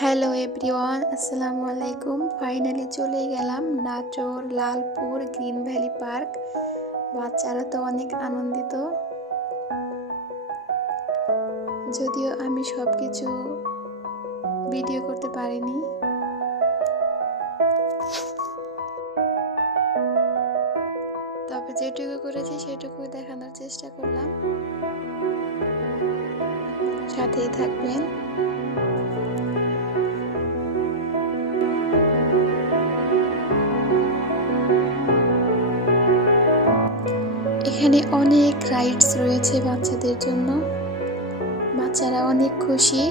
Hello everyone আসসালামু আলাইকুম finally চলে গেলাম Natore Lalpur green valley park. বাচ্চারা তো অনেক আনন্দিত। যদিও আমি সব কিছু ভিডিও করতে পারিনি। তবে যেটুকু করেছি সেটুকু দেখানোর চেষ্টা করলাম। সাথেই থাকবেন। এখানে অনেক রাইডস রয়েছে বাচ্চাদের জন্য। বাচ্চারা অনেক খুশি।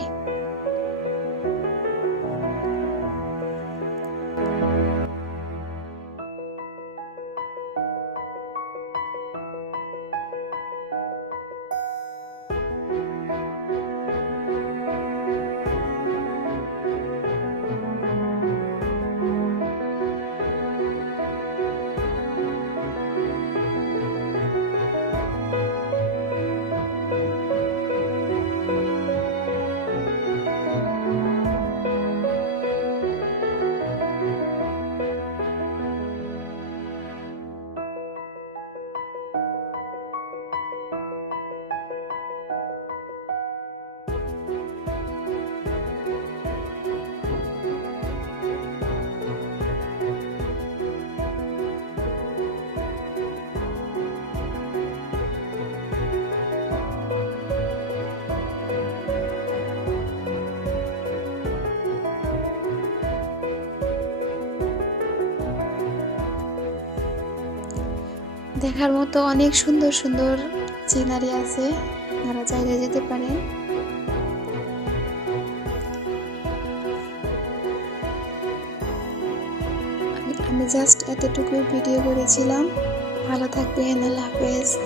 দেখার মতো অনেক সুন্দর সুন্দর সিনারি আছে। আপনারা চাইলে যেতে পারেন। আমি- জাস্ট এতটুকুই ভিডিও করেছিলাম। ভালো থাকবেন, আল্লাহ হাফেজ।